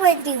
21।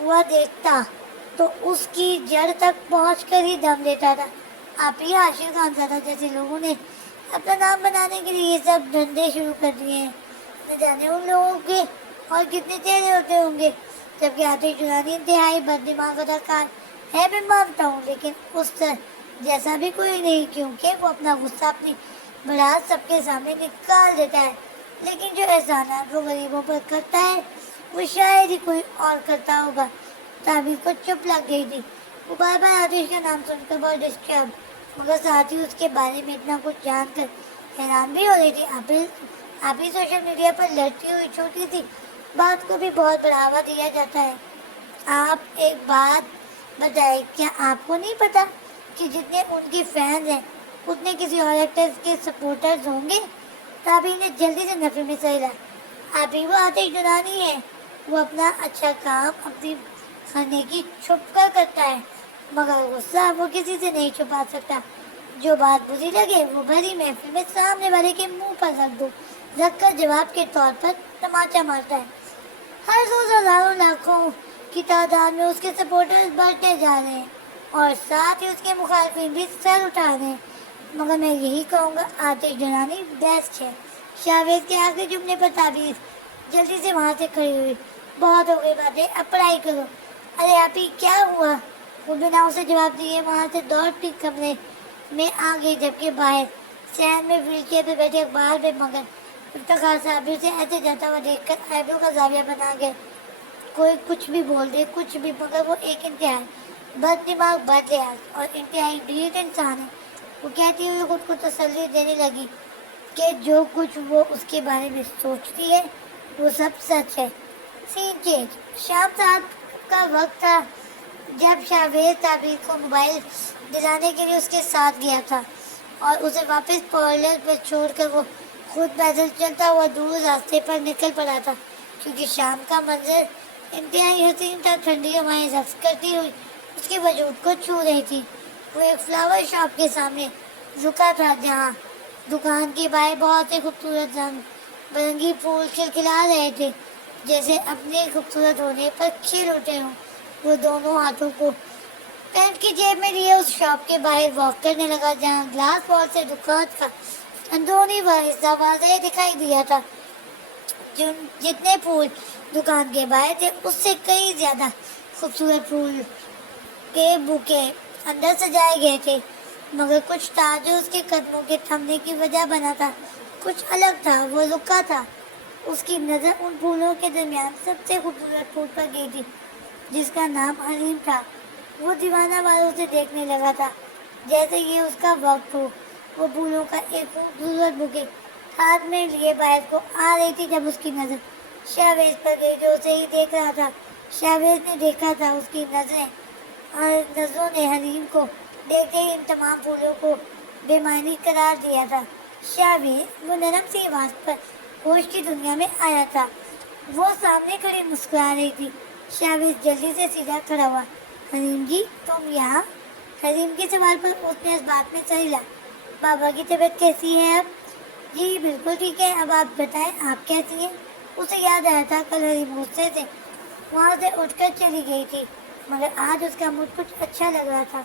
وہ دیکھتا تو اس کی جڑ تک پہنچ کر ہی دم لیتا تھا۔ آپ ہی عاشق خانزادہ جیسے لوگوں نے اپنا نام بنانے کے لیے یہ سب دھندے شروع کر دیے ہیں۔ نہ جانے ان لوگوں کے اور کتنے چہرے ہوتے ہوں گے، جبکہ آتش درانی انتہائی بد دماغ اداکار ہے، میں مانتا ہوں، لیکن اس جیسا بھی کوئی نہیں، کیونکہ وہ اپنا غصہ اپنی بڑھاس سب کے سامنے نکال دیتا ہے، لیکن جو احسانات وہ غریبوں پر کرتا ہے وہ شاید ہی کوئی اور کرتا ہوگا۔ تعبیر کو چپ لگ گئی تھی، وہ بار بار آتش کا نام سن کر بہت ڈسٹرب، مگر ساتھ ہی اس کے بارے میں اتنا کچھ جان کر حیران بھی ہو رہی تھی۔ آپ ہی سوشل میڈیا پر لڑتی ہوئی چھوٹی سی بات کو بھی بہت بڑھاوا دیا جاتا ہے۔ آپ ایک بات بتائیں، کیا آپ کو نہیں پتا کہ جتنے ان کی فینز ہیں اتنے کسی اور ایکٹر کے سپورٹرز ہوں گے؟ تعبیر نے جلدی سے نفی میں سہلا، ابھی وہ آتش درانی ہے، وہ اپنا اچھا کام اپنی کھانے کی چھپ کر کرتا ہے، مگر غصہ وہ کسی سے نہیں چھپا سکتا۔ جو بات بری لگے وہ بھری محفل میں سامنے والے کے منہ پر رکھ کر جواب کے طور پر تماچا مارتا ہے۔ ہر روز ہزاروں لاکھوں کی تعداد میں اس کے سپورٹرز بڑھتے جا رہے ہیں اور ساتھ ہی اس کے مخالفین بھی سر اٹھا رہے ہیں، مگر میں یہی کہوں گا آتش درانی بیسٹ ہے۔ شاویز کے آخری جملے پر تعبیر جلدی سے وہاں سے کھڑی ہوئی، بہت ہو گئی باتیں، اب پڑھائی کرو۔ ارے آپ ہی کیا ہوا؟ وہ بنا اسے جواب دیے وہاں سے دوڑتی کمرے میں آ گئی، جبکہ باہر سین میں ویل چیئر پہ بیٹھے اخبار پہ مگن افتخار صاحب اسے ایسے جاتا ہوا دیکھ کر آئیبرو کا زاویہ بنا گئے۔ کوئی کچھ بھی بول دے، کچھ بھی، مگر وہ ایک انتہائی بد دماغ، بد لحاظ اور انتہائی ڈھیٹ انسان ہے۔ وہ کہتی ہوئی خود کو تسلی دینے لگی کہ جو کچھ وہ اس کے بارے میں سوچتی ہے وہ سب سچ ہے۔ سین چینج، شام 7 کا وقت تھا جب شاویز تعبیر کو موبائل دلانے کے لیے اس کے ساتھ گیا تھا اور اسے واپس پارلر پر چھوڑ کر وہ خود پیدل چلتا ہوا دور راستے پر نکل پڑا تھا، کیونکہ شام کا منظر انتہائی حسین تھا۔ ٹھنڈی ہوائیں رقص کرتی ہوئی اس کے وجود کو چھو رہی تھی۔ وہ ایک فلاور شاپ کے سامنے رکا تھا جہاں دکان کے باہر بہت سے خوبصورت رنگ برنگی پھول کھلکھلا رہے تھے، جیسے اپنے خوبصورت ہونے پر کھل اٹھے ہوں۔ وہ دونوں ہاتھوں کو پینٹ کی جیب میں لیے اس شاپ کے باہر واک کرنے لگا، جہاں گلاس وال سے دکان کا اندرونی حصہ واضح دکھائی دیا تھا۔ جتنے پھول دکان کے باہر تھے اس سے کئی زیادہ خوبصورت پھول کے بوکے اندر سجائے گئے تھے، مگر کچھ تھا جو اس کے قدموں کے تھمنے کی وجہ بنا تھا، کچھ الگ تھا۔ وہ رکا تھا، اس کی نظر ان پھولوں کے درمیان سب سے خوبصورت پھول پر گئی تھی جس کا نام حریم تھا۔ وہ دیوانہ واروں سے دیکھنے لگا تھا جیسے یہ اس کا وقت ہو۔ وہ پھولوں کا ایک خوبصورت بوکے ہاتھ میں لیے باہر کو آ رہی تھی جب اس کی نظر شاویز پر گئی جو اسے ہی دیکھ رہا تھا۔ شاویز نے دیکھا تھا، اس کی نظروں نے حریم کو دیکھتے ہی ان تمام پھولوں کو بے معنی قرار دیا تھا۔ شاویز، وہ نرم سی آواز پر ہوش کی دنیا میں آیا تھا۔ وہ سامنے کھڑی مسکرا رہی تھی۔ شاویز جلدی سے سیدھا کھڑا ہوا۔ حریم جی، تم یہاں؟ حریم کے سوال پر اس نے اس بات میں سہ ہلا۔ بابا کی طبیعت کیسی ہے اب؟ جی بالکل ٹھیک ہے، اب آپ بتائیں آپ کیسی ہیں؟ اسے یاد آیا تھا کل حریم غصے سے وہاں سے اٹھ کر چلی گئی تھی، مگر آج اس کا موڈ کچھ اچھا لگ رہا تھا۔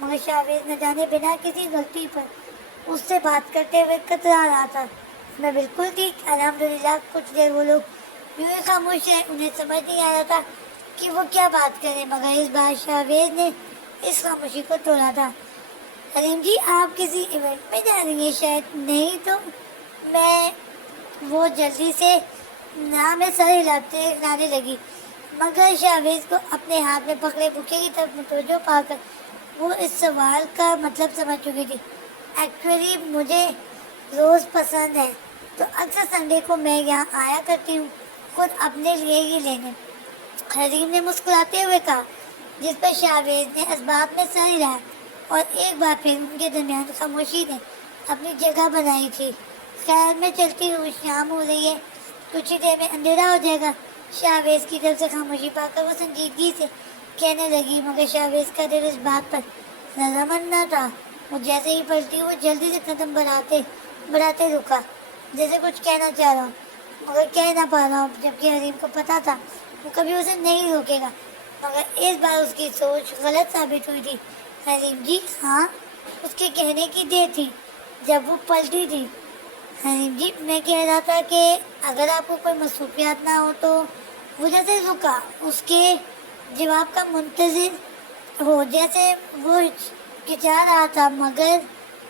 مگر شاویز نہ جانے بنا کسی غلطی پر اس سے بات کرتے ہوئے کترا رہا تھا۔ میں بالکل ٹھیک، الحمدللہ۔ کچھ دیر وہ لوگ یوں ہی خاموش رہے، انہیں سمجھ نہیں آ رہا تھا کہ وہ کیا بات کریں، مگر اس بار شاویز نے اس خاموشی کو توڑا تھا۔ حریم جی، آپ کسی ایونٹ میں جا رہی ہیں شاید؟ نہیں تو میں وہ جلدی سے میں سر ہلانے لگی، مگر شاویز کو اپنے ہاتھ میں پکڑے بوکے کی طرف متوجہ پا کر وہ اس سوال کا مطلب سمجھ چکی تھی۔ ایکچولی مجھے روز پسند ہے، تو اکثر سنڈے کو میں یہاں آیا کرتی ہوں خود اپنے لیے ہی لینے، حریم نے مسکراتے ہوئے کہا، جس پر شاویز نے اسباب میں سر ہلایا اور ایک بار پھر ان کے درمیان خاموشی نے اپنی جگہ بنائی تھی۔ خیر، میں چلتی ہوں، شام ہو رہی ہے، کچھ ہی دیر میں اندھیرا ہو جائے گا۔ شاویز کی طرف سے خاموشی پا کر وہ سنجیدگی سے کہنے لگی، مگر شاویز کا دل اس بات پر رضامند نہ تھا۔ وہ جیسے ہی پلٹی وہ جلدی سے قدم بڑھاتے رکا، جیسے کچھ کہنا چاہ رہا ہوں مگر کہہ نہ پا رہا ہوں، جبکہ حریم کو پتا تھا وہ کبھی اسے نہیں روکے گا۔ مگر اس بار اس کی سوچ غلط ثابت ہوئی تھی۔ حلیم جی ہاں، اس کے کہنے کی دیر تھی جب وہ پلٹی تھی۔ حلیم جی میں کہہ رہا تھا کہ اگر آپ کو کوئی مصروفیات نہ ہو تو وہ جیسے رکا، اس کے جواب کا منتظر ہو، جیسے وہ ہچکچا رہا تھا مگر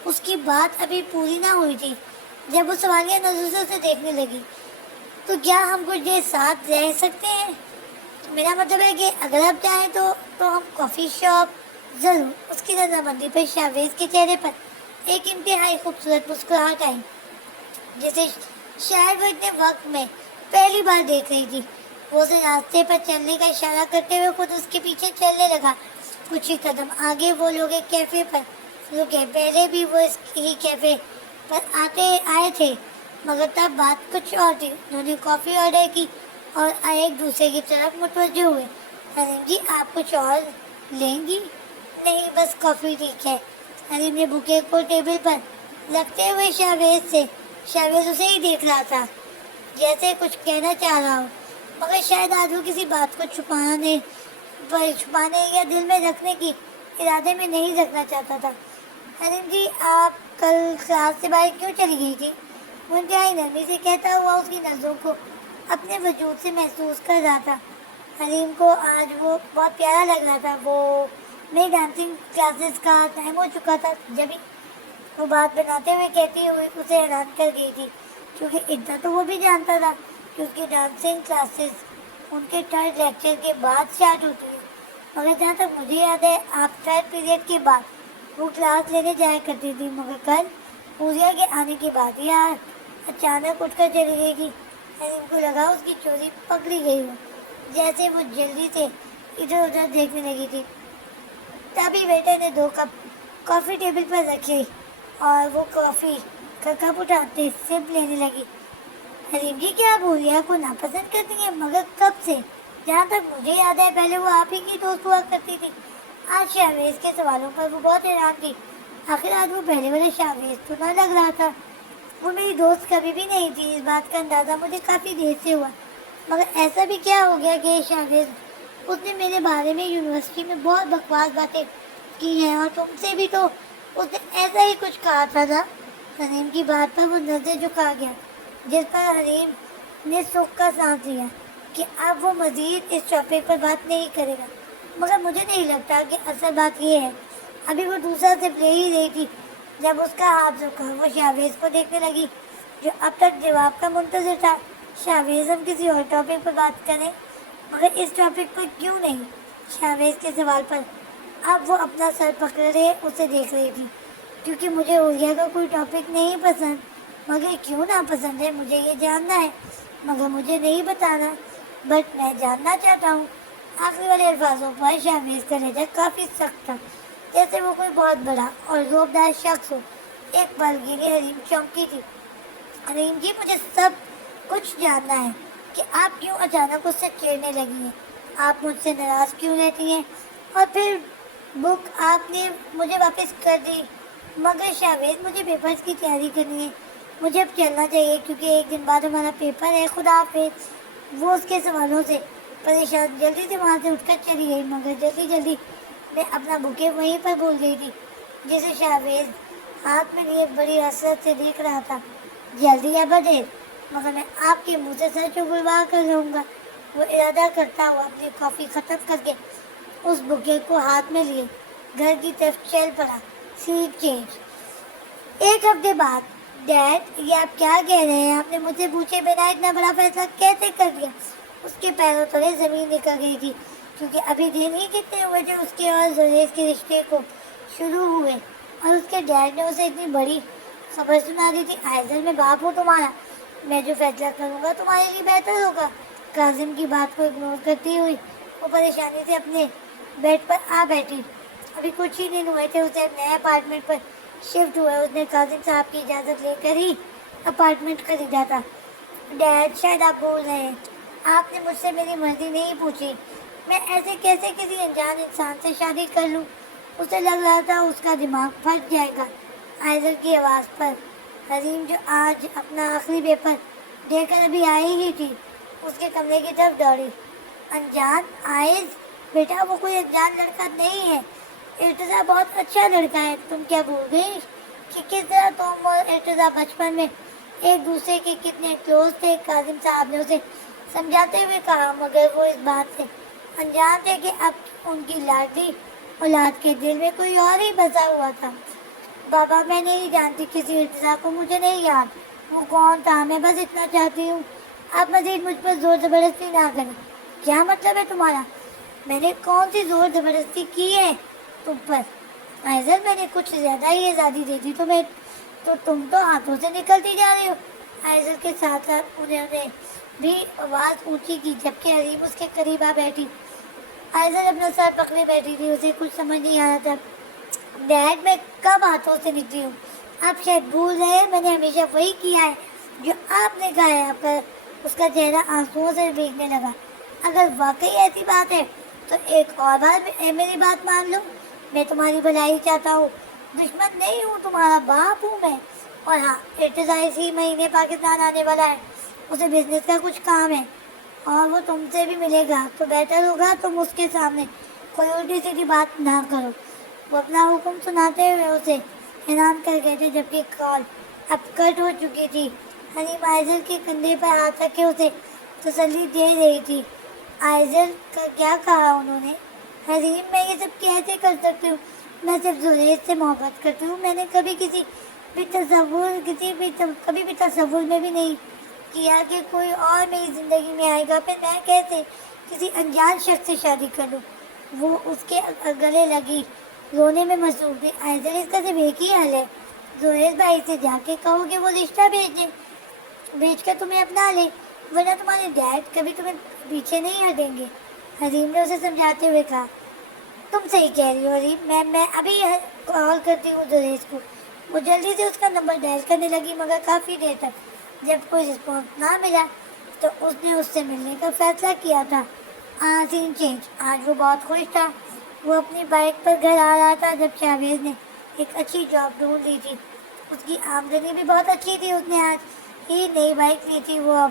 اس کی بات ابھی پوری نہ ہوئی تھی جب وہ سوالیہ نظروں سے اسے دیکھنے لگی۔ تو کیا ہم کچھ دیر ساتھ رہ سکتے ہیں؟ میرا مطلب ہے کہ اگر آپ چاہیں تو ہم کافی شاپ ضرور۔ اس کی رضامندی پر شاویز کے چہرے پر ایک انتہائی خوبصورت مسکراہٹ آئی، جسے شاید وہ اتنے وقت میں پہلی بار دیکھ رہی تھی۔ وہ اسے راستے پر چلنے کا اشارہ کرتے ہوئے خود اس کے پیچھے چلنے لگا۔ کچھ ہی قدم آگے وہ لوگ ایک کیفے پر رکے۔ پہلے بھی وہ اس ہی کیفے پر آئے تھے مگر تب بات کچھ اور تھی۔ انہوں نے کافی آرڈر کی اور ایک دوسرے کی طرف متوجہ ہوئے۔ حلیم جی آپ کچھ اور لیں گی؟ نہیں بس کافی ٹھیک ہے۔ حلیم نے بوکے کو ٹیبل پر رکھتے ہوئے شاویز اسے ہی دیکھ رہا تھا، جیسے کچھ کہنا چاہ رہا ہو مگر شاید آج وہ کسی بات کو چھپانے یا دل میں رکھنے کی ارادے میں نہیں رکھنا چاہتا تھا۔ حلیم جی آپ کل کلاس سے باہر کیوں چلی گئی تھی؟ وہ انتہائی نرمی سے کہتا ہوا اس کی نظروں کو اپنے وجود سے محسوس کر رہا تھا۔ حلیم کو آج وہ بہت پیارا لگ رہا تھا۔ میری ڈانسنگ کلاسز کا ٹائم ہو چکا تھا جبھی وہ بات بناتے ہوئے کہتی ہوئے اسے حیران کر گئی تھی، کیونکہ اتنا تو وہ بھی جانتا تھا کہ اس کی ڈانسنگ کلاسز ان کے تھرڈ لیکچر کے بعد اسٹارٹ ہوتی ہے، مگر جہاں تک مجھے یاد ہے آپ تھرڈ پیریڈ کے بعد وہ کلاس لینے جایا کرتی تھی، مگر کل پوریا کے آنے کے بعد یار اچانک اٹھ کر چلی گئی تھی۔ حلیم کو لگا اس کی چوری پکڑی گئی ہو، جیسے وہ جلدی سے ادھر ادھر دیکھنے لگی تھی۔ تبھی ویٹر نے 2 کپ کافی ٹیبل پر رکھے اور وہ کافی کا کپ اٹھاتے سپ لینے لگی۔ حلیم جی کیا بوریا کو ناپسند کرتی ہیں؟ مگر کب سے؟ جہاں تک مجھے یاد ہے پہلے وہ آپ ہی کی دوست ہوا کرتی تھی۔ آج شاویز کے سوالوں پر وہ بہت حیران تھی۔ آخر آج وہ پہلے والے شاویز تو نہ لگ رہا تھا۔ وہ میری دوست کبھی بھی نہیں تھی، اس بات کا اندازہ مجھے کافی دیر سے ہوا، مگر ایسا بھی کیا ہو گیا کہ شاویز اس نے میرے بارے میں یونیورسٹی میں بہت بکواس باتیں کی ہیں اور تم سے بھی تو اس نے ایسا ہی کچھ کہا تھا نا۔ حلیم کی بات پر وہ نظر جھکا گیا، جس پر حلیم نے سکھ کا سانس لیا کہ اب وہ مزید اس ٹاپک پر بات نہیں کرے گا۔ مگر مجھے نہیں لگتا کہ اصل بات یہ ہے۔ ابھی وہ دوسرا سپ لے ہی رہی تھی جب اس کا ہاتھ رکا۔ وہ شاویز کو دیکھنے لگی جو اب تک جواب کا منتظر تھا۔ شاویز ہم کسی اور ٹاپک پر بات کریں، مگر اس ٹاپک پر کیوں نہیں؟ شاویز کے سوال پر اب وہ اپنا سر پکڑے اسے دیکھ رہی تھی۔ کیونکہ مجھے اوریا کا کوئی ٹاپک نہیں پسند۔ مگر کیوں نہ پسند ہے مجھے یہ جاننا ہے، مگر مجھے نہیں بتانا، بٹ میں جاننا چاہتا ہوں۔ آخری والے الفاظوں پر شاویز کا لہجہ کافی سخت تھا، جیسے وہ کوئی بہت بڑا اور روبدار شخص ہو۔ ایک پل کے لیے حلیم چونکی تھی۔ حلیم جی مجھے سب کچھ جاننا ہے کہ آپ کیوں اچانک اس سے چیڑنے لگی ہیں، آپ مجھ سے ناراض کیوں رہتی ہیں، اور پھر بک آپ نے مجھے واپس کر دی۔ مگر شاویز مجھے پیپرز کی تیاری کرنی ہے، مجھے اب چلنا چاہیے کیونکہ ایک دن بعد ہمارا پیپر ہے، خدا حافظ۔ وہ اس کے سوالوں سے پریشان جلدی سے وہاں سے اٹھ کر چلی گئی، مگر جلدی میں اپنا بکے وہیں پر بھول گئی تھی، جسے شاویز ہاتھ میں لیے بڑی حسرت سے دیکھ رہا تھا۔ جلدی یا بدیر، مگر میں آپ کے منہ سے سر چگلوا کر رہوں گا۔ وہ ارادہ کرتا ہوا اپنی کافی ختم کر کے اس بکے کو ہاتھ میں لیے گھر کی طرف چل پڑا۔ Set change. 1 ہفتے بعد۔ ڈیڈ یہ آپ کیا کہہ رہے ہیں؟ آپ نے مجھ سے پوچھے بنا اتنا بڑا فیصلہ کیسے کر دیا؟ اس کے پیروں تلے زمین نکل گئی تھی، کیونکہ ابھی دن ہی کتنے ہوئے جو اس کے اور زریز کے رشتے کو شروع ہوئے، اور اس کے ڈیڈ نے اسے اتنی بڑی خبر سنا دی تھی۔ آئزر میں باپ ہوں تمہارا، میں جو فیصلہ کروں گا تمہارے لیے بہتر ہوگا۔ کاظم کی بات کو اگنور کرتی ہوئی وہ پریشانی سے اپنے بیڈ پر آ بیٹھی۔ ابھی کچھ ہی دن ہوئے تھے اسے نئے اپارٹمنٹ پر شفٹ ہوا۔ اس نے کاظم صاحب کی اجازت لے کر ہی اپارٹمنٹ خریدا تھا۔ ڈیڈ شاید آپ بول رہے ہیں آپ نے مجھ سے میری مرضی نہیں پوچھی، میں ایسے کیسے کسی انجان انسان سے شادی کر لوں؟ اسے لگ رہا تھا اس کا دماغ پھٹ جائے گا۔ آئزر کی آواز پر حلیم جو آج اپنا آخری پیپر دے کر ابھی آئی ہی تھی، اس کے کمرے کی طرف دوڑی۔ انجان آئز بیٹا وہ کوئی انجان لڑکا نہیں ہے، ارتضیٰ بہت اچھا لڑکا ہے. تم کیا بھول گئی کہ کس طرح تم اور ارتضیٰ بچپن میں ایک دوسرے کے کتنے کلوز تھے؟ کاظم صاحب نے اسے سمجھاتے ہوئے کہا، مگر وہ اس بات سے انجان تھے کہ اب ان کی لاڈلی اولاد کے دل میں کوئی اور ہی بسا ہوا تھا. بابا میں نہیں جانتی کسی ارتضیٰ کو، مجھے نہیں یاد وہ کون تھا. میں بس اتنا چاہتی ہوں آپ مزید مجھ پر زور زبردستی نہ کریں. کیا مطلب ہے تمہارا؟ میں نے کون سی زور زبردستی کی ہے تم پر؟ ایزل میں نے کچھ زیادہ ہی آزادی دے دی تمہیں، تو تم تو ہاتھوں سے نکلتی جا رہی ہو. ایزل کے ساتھ ساتھ انہوں نے بھی آواز اونچی کی، جبکہ حریم اس کے قریب آ بیٹھی. ایزل اپنا سر پکڑے بیٹھی تھی، اسے کچھ سمجھ نہیں آ رہا تھا. ڈیڈ میں کب ہاتھوں سے نکلی ہوں؟ آپ شاید بھول رہے ہیں، میں نے ہمیشہ وہی کیا ہے جو آپ نے کہا ہے. پر اس کا چہرہ آنسوؤں سے بھیگنے لگا. اگر واقعی ایسی بات ہے تو ایک اور بار میری بات مان لو. میں تمہاری بھلائی چاہتا ہوں، دشمن نہیں ہوں، تمہارا باپ ہوں میں. اور ہاں، ارتضیٰ اسی مہینے پاکستان آنے والا ہے، اسے بزنس کا کچھ کام ہے اور وہ تم سے بھی ملے گا، تو بہتر ہوگا تم اس کے سامنے کوئی الٹی سیدھی بات نہ کرو. وہ اپنا حکم سناتے ہوئے اسے حیران کر گئے تھے، جبکہ کال اب کٹ ہو چکی تھی. حریم ایزل کے کندھے پر ہاتھ رکھے اسے تسلی دے رہی تھی. ایزل کا کیا کہا انہوں نے؟ حریم میں یہ سب کیسے کر سکتی ہوں؟ میں صرف زہیر سے محبت کرتی ہوں. میں نے کبھی بھی تصور میں بھی نہیں کیا کہ کوئی اور میری زندگی میں آئے گا. پھر میں کیسے کسی انجان شخص سے شادی کر لوں؟ وہ اس کے گلے لگی، رونے میں مصروف تھی. ایزل اس کا صرف ایک ہی حل ہے، زہیر بھائی سے جا کے کہو کہ وہ رشتہ بھیج کر تمہیں اپنا لے، ورنہ تمہارے ڈیڈ کبھی تمہیں پیچھے نہیں ہٹیں گے. حریم نے اسے سمجھاتے ہوئے کہا، تم صحیح کہہ رہی ہو حریم، میں ابھی کال کرتی ہوں زہیر کو. وہ جلدی سے اس کا نمبر ڈائل کرنے لگی، مگر کافی دیر تک جب کوئی رسپانس نہ ملا تو اس نے اس سے ملنے کا فیصلہ کیا تھا. Scene change. آج وہ بہت خوش تھا. وہ اپنی بائک پر گھر آ رہا تھا جب شاویز نے ایک اچھی جاب ڈھونڈ لی تھی. اس کی آمدنی بھی بہت اچھی تھی. اس نے آج ہی نئی بائک لی تھی. وہ اب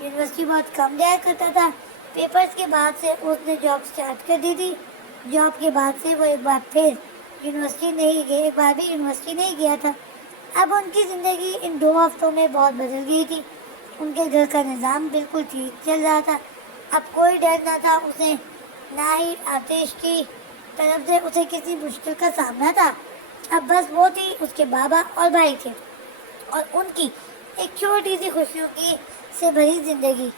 یونیورسٹی بہت کم جایا کرتا تھا. پیپرز کے بعد سے اس نے جاب سٹارٹ کر دی تھی. جاب کے بعد سے وہ ایک بار بھی یونیورسٹی نہیں گیا تھا. اب ان کی زندگی ان 2 ہفتوں میں بہت بدل گئی تھی. ان کے گھر کا نظام بالکل ٹھیک چل رہا تھا. اب کوئی ڈر نہ تھا اسے، نہ ہی آتش کی طرف سے اسے کسی مشکل کا سامنا تھا. اب بس وہ تھی، اس کے بابا اور بھائی تھے، اور ان کی ایک چھوٹی سی خوشیوں کی سے بھری زندگی.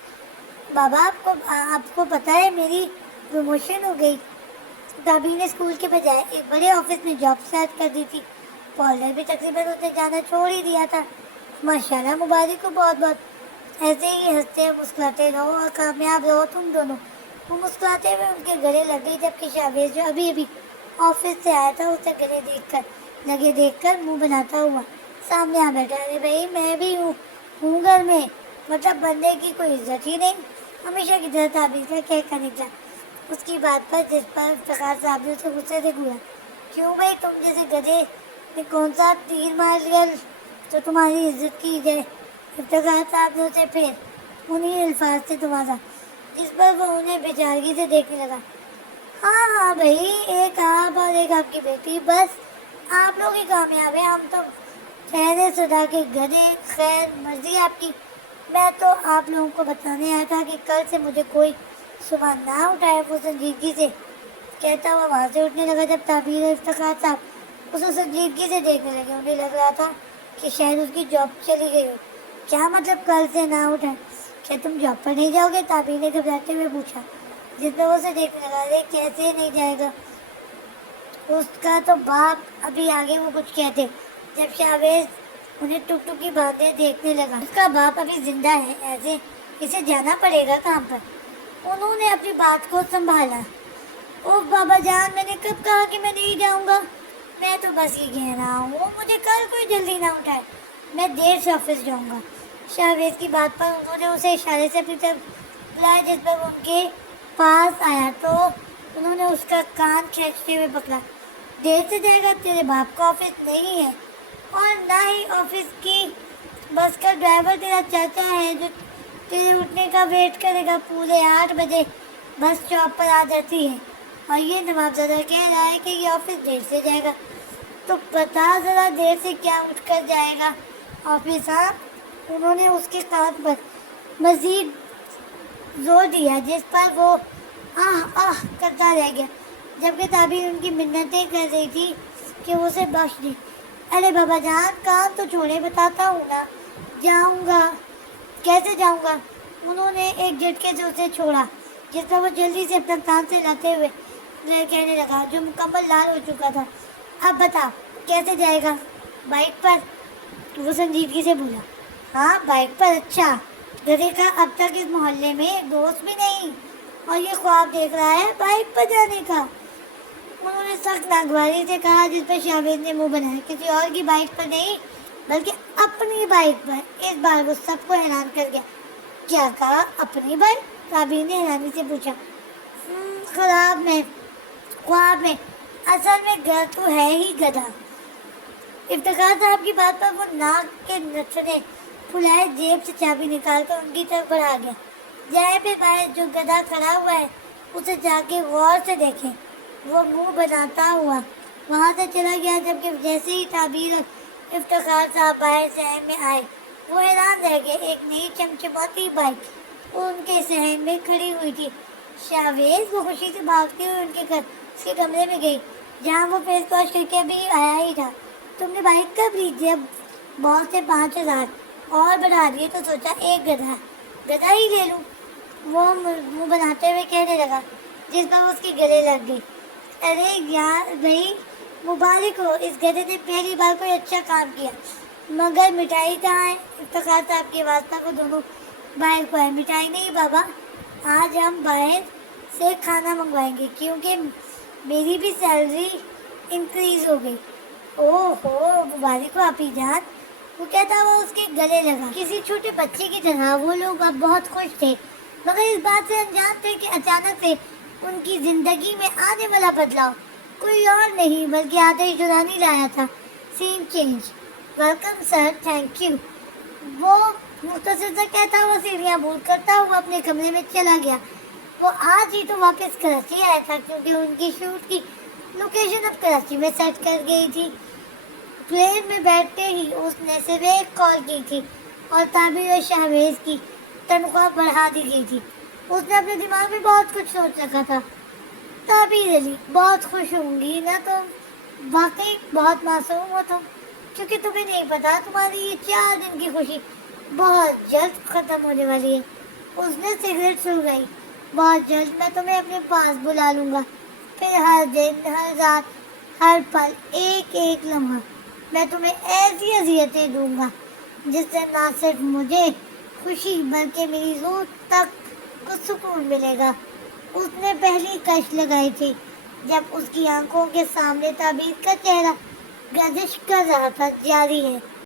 بابا آپ کو پتہ ہے میری پروموشن ہو گئی. دابی نے اسکول کے بجائے ایک بڑے آفس میں جاب سٹارٹ کر دی تھی. پارلر بھی تقریباً اس نے جانا چھوڑ ہی دیا تھا. ماشاءاللہ، مبارک ہو بہت بہت. ایسے ہی ہنستے مسکراتے رہو اور کامیاب رہو تم دونوں. وہ مسکراتے ہوئے ان کے گلے لگ گئی، جبکہ شاویز جو ابھی آفس سے آیا تھا اسے گلے دیکھ کر منہ بناتا ہوا سامنے آ بیٹھا. ارے بھائی، میں بھی ہوں گھر میں، مطلب بندے کی کوئی عزت ہی نہیں. ہمیشہ کی طرح تعبیر کا کہہ کر نکلا. اس کی بات پر جس پر افتخار صاحب نے اسے غصے سے گھورا. کیوں بھائی، تم جیسے گدھے نے کون سا تیر مار لیا تو تمہاری عزت کی جائے؟ افتخار صاحب نے اسے پھر انہی الفاظ سے نوازا، جس پر وہ انہیں بیچارگی سے دیکھنے لگا. ہاں بھائی، ایک آپ اور ایک آپ کی بیٹی، بس آپ لوگ ہی کامیاب ہیں، ہم تو ٹھہرے صدا کے گدھے. خیر مرضی آپ کی. میں تو آپ لوگوں کو بتانے آیا تھا کہ کل سے مجھے کوئی صبح نہ اٹھائے. وہ سنجیدگی سے کہتا ہوا وہاں سے اٹھنے لگا. جب تعبیر افتخار صاحب اسے سنجیدگی سے دیکھنے لگے، انہیں لگ رہا تھا کہ شاید اس کی جاب چلی گئی ہو. کیا مطلب کل سے نہ اٹھائے؟ کیا تم جاب پر نہیں جاؤ گے؟ تعبیر نے گھبراتے ہوئے پوچھا، جس پر وہ اسے دیکھنے لگا. ارے کیسے نہیں جائے گا، اس کا تو باپ. ابھی آگے وہ کچھ کہتے جب شاویز انہیں ٹک ٹکی باندھے دیکھنے لگا. اس کا باپ ابھی زندہ ہے، ایسے اسے جانا پڑے گا کام پر. انہوں نے اپنی بات کو سنبھالا. اوہ بابا جان، میں نے کب کہا کہ میں نہیں جاؤں گا؟ میں تو بس یہ کہہ رہا ہوں مجھے کل کوئی جلدی نہ اٹھائے، میں دیر سے آفس جاؤں گا. شاویز کی بات پر انہوں نے اسے اشارے سے اپنی طرف بلایا. جس پر وہ ان کے پاس آیا تو انہوں نے اس کا کان کھینچتے ہوئے پکڑا. دیر سے جائے گا؟ تیرے باپ کا آفس نہیں ہے اور نہ ہی آفس کی بس کا ڈرائیور تیرا چاچا ہے جو تیرے اٹھنے کا ویٹ کرے گا. پورے 8 بجے بس اسٹاپ پر آ جاتی ہے اور یہ نوابزادہ کہہ رہا ہے کہ یہ آفس دیر سے جائے گا، تو بتا ذرا دیر سے کیا اٹھ کر جائے گا آفیسر۔ انہوں نے اس کے کان پر مزید زور دیا جس پر وہ آہ کرتا رہ گیا، جبکہ تعبیر ان کی منتیں کر رہی تھی کہ وہ اسے بخش دے۔ ارے بابا جان کان تو چھوڑے، بتاتا ہوں نا، جاؤں گا۔ کیسے جاؤں گا؟ انہوں نے ایک جھٹکے سے اسے چھوڑا، جس پر وہ جلدی سے اپنا کان سے لاتے ہوئے کہنے لگا، جو مکمل لال ہو چکا تھا، اب بتا کیسے جائے گا؟ بائک پر، وہ سنجیدگی سے بولا۔ ہاں بائک پر؟ اچھا، گدھے کا اب تک اس محلے میں ایک دوست بھی نہیں، اور یہ خواب دیکھ رہا ہے بائک پر جانے کا۔ انہوں نے سخت ناگواری سے کہا، جس پر شاہویز نے منہ بنایا۔ کسی اور کی بائک پر نہیں بلکہ اپنی بائک پر۔ اس بار وہ سب کو حیران کر گیا۔ کیا کہا؟ اپنی بائک؟ تعبیر نے حیرانی سے پوچھا۔ خواب میں، اصل میں گھر تو ہے ہی گدھا۔ افتخار صاحب کی بات پر وہ ناک کے نتنے پھلائے جیب سے چابی نکال کر ان کی طرف بڑھا گیا۔ جائے پہ باعث جو گدھا کھڑا ہوا ہے اسے جا کے غور سے دیکھیں۔ وہ منہ بناتا ہوا وہاں سے چلا گیا، جبکہ جیسے ہی تعبیر اور افتخار صاحب باہر صحن میں آئے وہ حیران رہ گئے۔ ایک نئی چمچماتی بائک ان کے صحن میں کھڑی ہوئی تھی۔ شاہویز، وہ خوشی سے بھاگتے ہوئے ان کے کمرے میں گئی، جہاں وہ فیس واش کر کے ابھی آیا ہی تھا۔ تم نے بائک کب لی؟ جب باس سے 5,000 اور بڑھا دیے تو سوچا ایک گدھا ہی لے لوں، وہ منہ بناتے ہوئے کہنے لگا، جس پر اس کے گلے لگ گئی۔ ارے یار بھائی مبارک ہو، اس گدھے نے پہلی بار کوئی اچھا کام کیا۔ مگر مٹھائی کہاں ہے؟ افتخار صاحب کے واسطہ کو دونوں باہر کو آئے۔ مٹھائی نہیں بابا، آج ہم باہر سے کھانا منگوائیں گے کیونکہ میری بھی سیلری انکریز ہو گئی۔ اوہو مبارک ہو آپی جان، وہ کہتا ہوا اس کے گلے لگا۔ کسی چھوٹے بچے کی طرح وہ لوگ اب بہت خوش تھے، مگر اس بات سے انجان تھے کہ اچانک سے ان کی زندگی میں آنے والا بدلاؤ کوئی اور نہیں بلکہ آتش دورانی لایا تھا۔ Scene change. Welcome sir, thank you, وہ مختصر سا کہتا ہوا سیڑھیاں بول کرتا ہوا اپنے کمرے میں چلا گیا۔ وہ آج ہی تو واپس کراچی آیا تھا کیونکہ ان کی شوٹ کی لوکیشن اب کراچی میں سیٹ کر گئی تھی۔ پلین میں بیٹھتے ہی اس نے صرف ایک کال کی تھی اور تعبیر اور شاہویز کی تنخواہ بڑھا دی گئی تھی۔ اس نے اپنے دماغ میں بہت کچھ سوچ رکھا تھا۔ تعبیر علی، بہت خوش ہوں گی نا تم؟ واقعی بہت معصوم ہو تم، کیونکہ تمہیں نہیں پتا تمہاری یہ 4 دن کی خوشی بہت جلد ختم ہونے والی ہے۔ اس نے سگریٹ سلگائی۔ بہت جلد میں تمہیں اپنے پاس بلا لوں گا، پھر ہر دن، ہر رات، ہر پل، ایک ایک لمحہ میں تمہیں ایسی اذیتیں دوں گا جس سے نہ صرف مجھے خوشی بلکہ میری روح تک کو سکون ملے گا۔ اس نے پہلی کش لگائی تھی جب اس کی آنکھوں کے سامنے تعبیر کا چہرہ گردش کر رہا تھا۔ جاری ہے۔